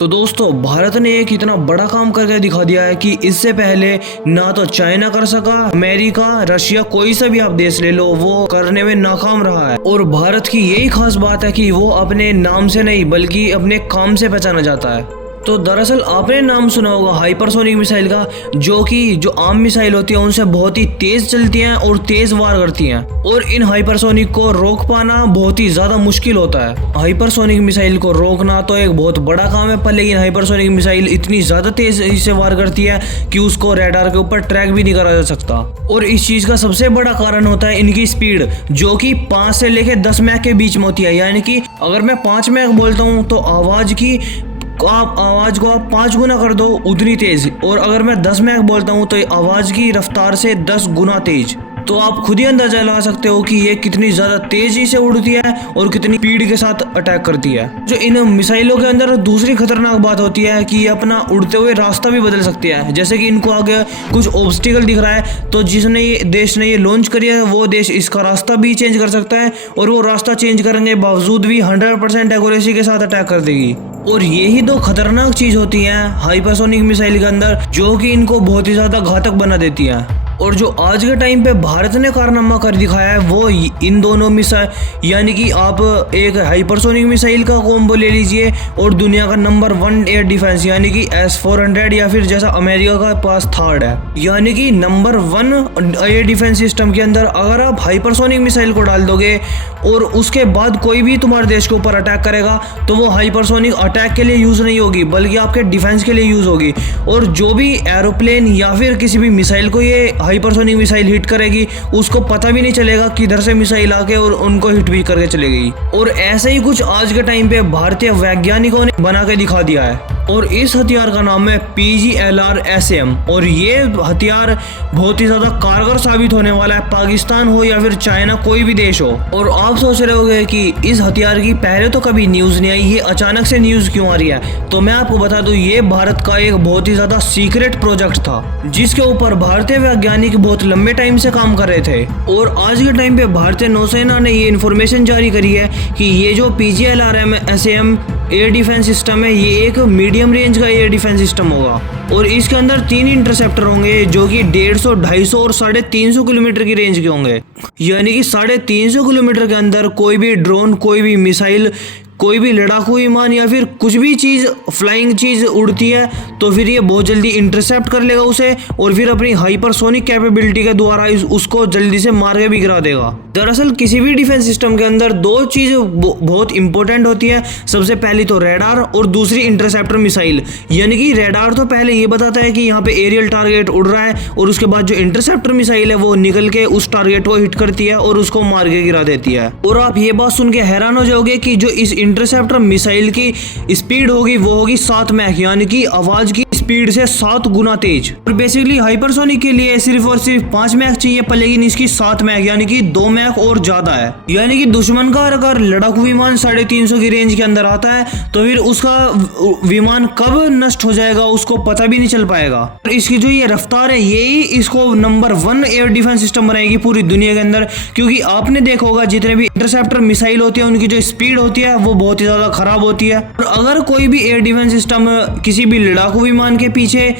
तो दोस्तों भारत ने एक इतना बड़ा काम करके दिखा दिया है कि इससे पहले ना तो चाइना कर सका, अमेरिका, रशिया, कोई सा भी आप देश ले लो वो करने में नाकाम रहा है। और भारत की यही खास बात है कि वो अपने नाम से नहीं बल्कि अपने काम से पहचाना जाता है। तो दरअसल आपने नाम सुना होगा हाइपरसोनिक मिसाइल का, जो आम मिसाइल होती है उनसे बहुत ही तेज चलती हैं और तेज वार करती हैं। और इन हाइपरसोनिक को रोक पाना बहुत ही ज्यादा मुश्किल होता है। हाइपरसोनिक मिसाइल को रोकना तो एक बहुत बड़ा काम है, पर लेकिन हाइपरसोनिक मिसाइल इतनी ज्यादा तेज से वार करती है कि उसको रडार के ऊपर ट्रैक भी नहीं करा जा सकता। और इस चीज का सबसे बड़ा कारण होता है इनकी स्पीड, जो कि 5 से लेकर 10 मैक के बीच में होती है। यानी कि अगर मैं 5 मैक बोलता हूँ तो आवाज को आप 5 गुना कर दो उतनी तेज, और अगर मैं 10 मैक बोलता हूँ तो आवाज की रफ्तार से 10 गुना तेज। तो आप खुद ही अंदाजा लगा सकते हो कि ये कितनी ज्यादा तेजी से उड़ती है और कितनी स्पीड के साथ अटैक करती है। जो इन मिसाइलों के अंदर दूसरी खतरनाक बात होती है कि ये अपना उड़ते हुए रास्ता भी बदल सकती है। जैसे कि इनको आगे कुछ ऑब्स्टिकल दिख रहा है तो जिसने ये देश ने ये लॉन्च करी है वो देश इसका रास्ता भी चेंज कर सकता है, और वो रास्ता चेंज करने के बावजूद भी 100% एक्यूरेसी के साथ अटैक कर देगी। और यही दो खतरनाक चीज होती है हाइपरसोनिक मिसाइल के अंदर, जो कि इनको बहुत ही ज्यादा घातक बना देती है। और जो आज के टाइम पे भारत ने कारनामा कर दिखाया है वो इन दोनों मिसाइल, यानी कि आप एक हाइपरसोनिक मिसाइल का कॉम्बो ले लीजिए और दुनिया का नंबर 1 एयर डिफेंस यानी कि S-400, या फिर जैसा अमेरिका का पास थर्ड है, यानी कि नंबर 1 एयर डिफेंस सिस्टम के अंदर अगर आप हाइपरसोनिक मिसाइल को डाल दोगे और उसके बाद कोई भी तुम्हारे देश के ऊपर अटैक करेगा तो वो हाइपरसोनिक अटैक के लिए यूज नहीं होगी बल्कि आपके डिफेंस के लिए यूज होगी। और जो भी एरोप्लेन या फिर किसी भी मिसाइल को ये हाइपरसोनिक मिसाइल हिट करेगी उसको पता भी नहीं चलेगा कि इधर से मिसाइल आके और उनको हिट भी करके चले गई। और ऐसे ही कुछ आज के टाइम पे भारतीय वैज्ञानिकों ने बना के दिखा दिया है, और इस हथियार का नाम है PGLR-SM। और ये हथियार बहुत ही ज्यादा कारगर साबित होने वाला है, पाकिस्तान हो या फिर चाइना, कोई भी देश हो। और आप सोच रहे होंगे कि इस हथियार की पहले तो कभी न्यूज नहीं आई, ये अचानक से न्यूज क्यों आ रही है। तो मैं आपको बता दूं ये भारत का एक बहुत ही ज्यादा सीक्रेट प्रोजेक्ट था जिसके ऊपर भारतीय वैज्ञानिक बहुत लंबे टाइम से काम कर रहे थे। और आज के टाइम पे भारतीय नौसेना ने ये इन्फॉर्मेशन जारी करी है कि ये जो PGLR-SM एयर डिफेंस सिस्टम है ये एक मीडियम रेंज का एयर डिफेंस सिस्टम होगा, और इसके अंदर 3 इंटरसेप्टर होंगे जो कि 150, 250 और 350 किलोमीटर की रेंज के होंगे। यानी कि 350 किलोमीटर के अंदर कोई भी ड्रोन, कोई भी मिसाइल, कोई भी लड़ाकू विमान या फिर कुछ भी चीज फ्लाइंग चीज उड़ती है तो फिर ये बहुत जल्दी इंटरसेप्ट कर लेगा उसे, और फिर अपनी हाइपरसोनिक कैपेबिलिटी के द्वारा उसको जल्दी से मार के भी गिरा देगा। दरअसल किसी भी डिफेंस सिस्टम के अंदर 2 चीज बहुत इंपॉर्टेंट होती है। सबसे पहली तो रेडार और दूसरी इंटरसेप्टर मिसाइल। यानी कि रेडार तो पहले ये बताता है कि यहाँ पे एरियल टारगेट उड़ रहा है, और उसके बाद जो इंटरसेप्टर मिसाइल है वो निकल के उस टारगेट को हिट करती है और उसको मार के गिरा देती है। और आप ये बात सुन के हैरान हो जाओगे कि जो इस इंटरसेप्टर मिसाइल की स्पीड होगी वो होगी 7 मैक, यानी कि आवाज की स्पीड से 7 गुना तेज। और बेसिकली हाइपरसोनिक के लिए सिर्फ और सिर्फ 5 मैक चाहिए, पर लेकिन इसकी 7 मैक यानी कि 2 मैक और ज्यादा है। यानी कि दुश्मन का अगर लड़ाकू विमान 350 की रेंज के अंदर आता है तो फिर उसका विमान कब नष्ट हो जाएगा उसको पता भी नहीं चल पाएगा। और इसकी जो ये रफ्तार है यही इसको नंबर 1 एयर डिफेंस सिस्टम बनाएगी पूरी दुनिया के अंदर। क्योंकि आपने देखा होगा जितने भी इंटरसेप्टर मिसाइल होती है उनकी जो स्पीड होती है वो बहुत ही ज्यादा खराब होती है। और अगर कोई भी एयर डिफेंस सिस्टम किसी भी लड़ाकू विमान के पीछे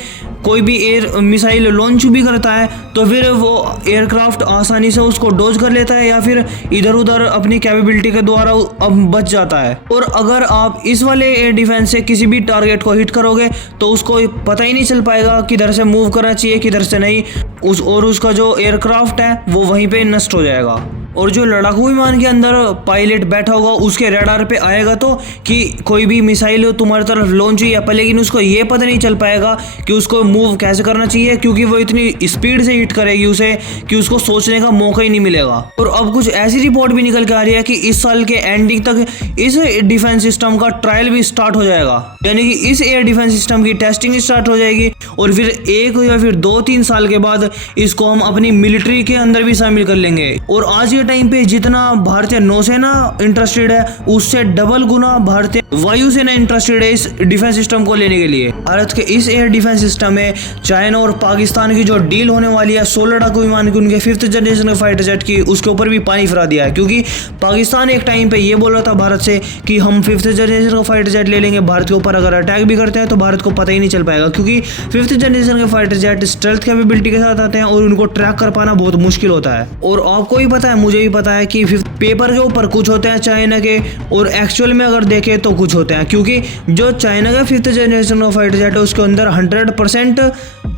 कोई भी एयर मिसाइल लॉन्च भी करता है तो फिर वो एयरक्राफ्ट आसानी से उसको डॉज कर लेता है या फिर इधर उधर अपनी कैपेबिलिटी के द्वारा बच जाता है। और अगर आप इस वाले एयर डिफेंस से किसी भी टारगेट को हिट करोगे तो उसको पता ही नहीं चल पाएगा किधर से मूव करना चाहिए किधर से नहीं, उसका जो एयरक्राफ्ट है वो वहीं पे नष्ट हो जाएगा। और जो लड़ाकू विमान के अंदर पायलट बैठा होगा उसके रडार पे आएगा तो कि कोई भी मिसाइल तुम्हारी तरफ लॉन्च हुई है, पर लेकिन उसको ये पता नहीं चल पाएगा कि उसको मूव कैसे करना चाहिए, क्योंकि वो इतनी स्पीड से हिट करेगी उसे कि उसको सोचने का मौका ही नहीं मिलेगा। और अब कुछ ऐसी रिपोर्ट भी निकल के आ रही है कि इस साल के एंडिंग तक इस डिफेंस सिस्टम का ट्रायल भी स्टार्ट हो जाएगा। यानी कि इस एयर डिफेंस सिस्टम की टेस्टिंग स्टार्ट हो जाएगी और फिर 1 या फिर 2-3 साल के बाद इसको हम अपनी मिलिट्री के अंदर भी शामिल कर लेंगे। और आज के टाइम पे जितना भारतीय नौसेना इंटरेस्टेड है उससे डबल गुना भारतीय वायुसेना इंटरेस्टेड है इस डिफेंस सिस्टम को लेने के लिए। भारत के इस एयर डिफेंस सिस्टम में चाइना और पाकिस्तान की जो डील होने वाली है 16 लड़ाकू विमान की उनके 5th जनरेशन के फाइटर जेट की, उसके ऊपर भी पानी फिरा दिया है। क्योंकि पाकिस्तान एक टाइम पे ये बोल रहा था भारत से कि हम 5th जनरेशन का फाइटर जेट ले लेंगे, भारत के ऊपर अगर अटैक भी करते हैं तो भारत को पता ही नहीं चल पाएगा। क्योंकि 5th जनरेशन के फाइटर जेट स्टेल्थ कैपेबिलिटी के साथ आते हैं और उनको ट्रैक कर पाना बहुत मुश्किल होता है। और आपको भी पता है, मुझे भी पता है कि पेपर के ऊपर कुछ होते हैं चाइना के और एक्चुअल में अगर देखें तो कुछ होते हैं। क्योंकि जो चाइना का 5th जनरेशन का फाइटर जेट है उसके अंदर 100%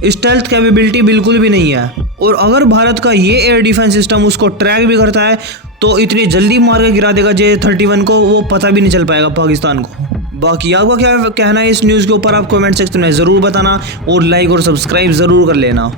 स्टेल्थ कैपेबिलिटी बिल्कुल भी नहीं है। और अगर भारत का ये एयर डिफेंस सिस्टम उसको ट्रैक भी करता है तो इतनी जल्दी मार के गिरा देगा J-31 को, वो पता भी नहीं चल पाएगा पाकिस्तान को। बाकी आपका क्या कहना है इस न्यूज़ के ऊपर, आप कमेंट सेक्शन में ज़रूर बताना और लाइक और सब्सक्राइब ज़रूर कर लेना।